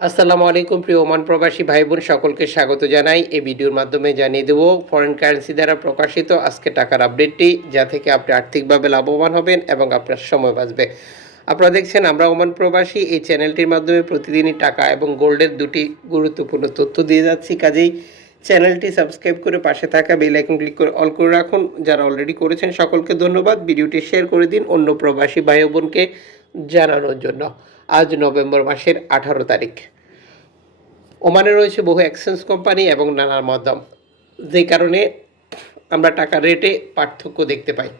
আসসালামু আলাইকুম প্রিয় ওমান প্রবাসী ভাই বোন সকলকে স্বাগত জানাই। এই ভিডিওর মাধ্যমে জানিয়ে দেবো ফরেন কারেন্সি দ্বারা প্রকাশিত আজকে টাকার আপডেটটি যা থেকে আপনি আর্থিকভাবে লাভবান হবেন এবং আপনার সময় বাঁচবে। আপনারা দেখছেন, আমরা ওমান প্রবাসী। এই চ্যানেলটির মাধ্যমে প্রতিদিনই টাকা এবং গোল্ডের দুটি গুরুত্বপূর্ণ তথ্য দিয়ে যাচ্ছি। কাজেই চ্যানেলটি সাবস্ক্রাইব করে পাশে থাকা বেল আইকন ক্লিক করে অল করে রাখুন। যারা অলরেডি করেছেন, সকলকে ধন্যবাদ। ভিডিওটি শেয়ার করে দিন অন্য প্রবাসী ভাই বোনকে। জানানোর জন্য। আজ নভেম্বর মাসের আঠারো তারিখ। ওমানে রয়েছে বহু এক্সচেঞ্জ কোম্পানি এবং নানার মাধ্যম। যেই কারণে আমরা টাকার রেটে পার্থক্য দেখতে পাই।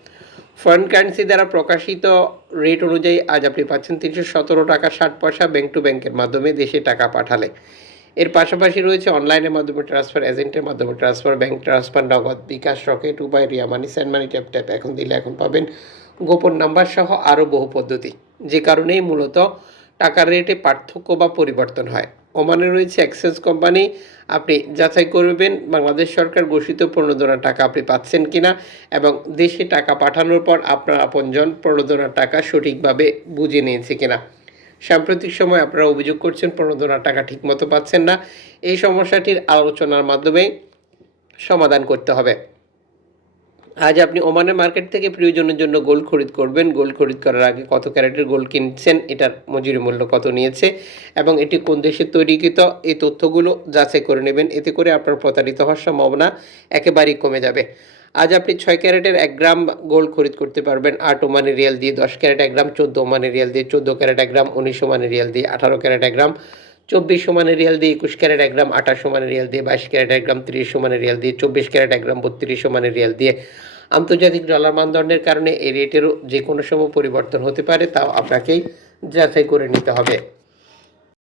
ফরেন কারেন্সি দ্বারা প্রকাশিত রেট অনুযায়ী আজ আপনি পাচ্ছেন তিনশো সতেরো টাকা ষাট পয়সা ব্যাংক টু ব্যাংকের মাধ্যমে দেশে টাকা পাঠালে। এর পাশাপাশি রয়েছে অনলাইনের মাধ্যমে ট্রান্সফার এজেন্টের মাধ্যমে transfer bank transfer Nagad bKash Rocket Upay Ria Money send money tap tap এখন দিলে এখন পাবেন। গোপন নাম্বার সহ আরও বহু পদ্ধতি। যে কারণেই মূলত টাকার রেটে পার্থক্য বা পরিবর্তন হয়। ওমানে রয়েছে এক্সচেঞ্জ কোম্পানি। আপনি যাচাই করবেন, বাংলাদেশ সরকার ঘোষিত প্রণোদনার টাকা আপনি পাচ্ছেন কিনা এবং দেশে টাকা পাঠানোর পর আপনার আপনজন প্রণোদনার টাকা সঠিকভাবে বুঝে নিয়েছে কিনা। সাম্প্রতিক সময় আপনারা অভিযোগ করছেন প্রণোদনার টাকা ঠিকমতো পাচ্ছেন না। এই সমস্যাটির আলোচনার মাধ্যমে সমাধান করতে হবে। আজ আপনি ওমানের মার্কেট থেকে প্রিয়জনের জন্য গোল্ড খরিদ করবেন। গোল্ড খরিদ করার আগে কত ক্যারেটের গোল্ড কিনছেন, এটার মজুরি মূল্য কত নিয়েছে এবং এটি কোন দেশে তৈরিকৃত, এই তথ্যগুলো যাচাই করে নেবেন। এতে করে আপনার প্রতারিত হওয়ার সম্ভাবনা একেবারেই কমে যাবে। আজ আপনি ছয় ক্যারেটের এক গ্রাম গোল্ড খরিদ করতে পারবেন। আট ওমানি রিয়াল দিয়ে দশ ক্যারেট, এক গ্রাম চোদ্দ ওমানি রিয়াল দিয়ে চোদ্দ ক্যারেট, এক গ্রাম উনিশ ওমানি রিয়াল দিয়ে আঠারো ক্যারেট, এক গ্রাম চব্বিশ সমানের রিয়াল দিয়ে একুশ ক্যারেট, এক গ্রাম আঠাশ সমানের রিয়াল দিয়ে বাইশ ক্যারেট, এক গ্রাম তিরিশ সমানের রিয়াল দিয়ে চব্বিশ ক্যারেট, এক গ্রাম বত্রিশ সমানের রিয়াল দিয়ে আন্তর্জাতিক ডলার মানদণ্ডের কারণে এই রেটেরও যে কোনো সময় পরিবর্তন হতে পারে, তাও আপনাকেই যাচাই করে নিতে হবে।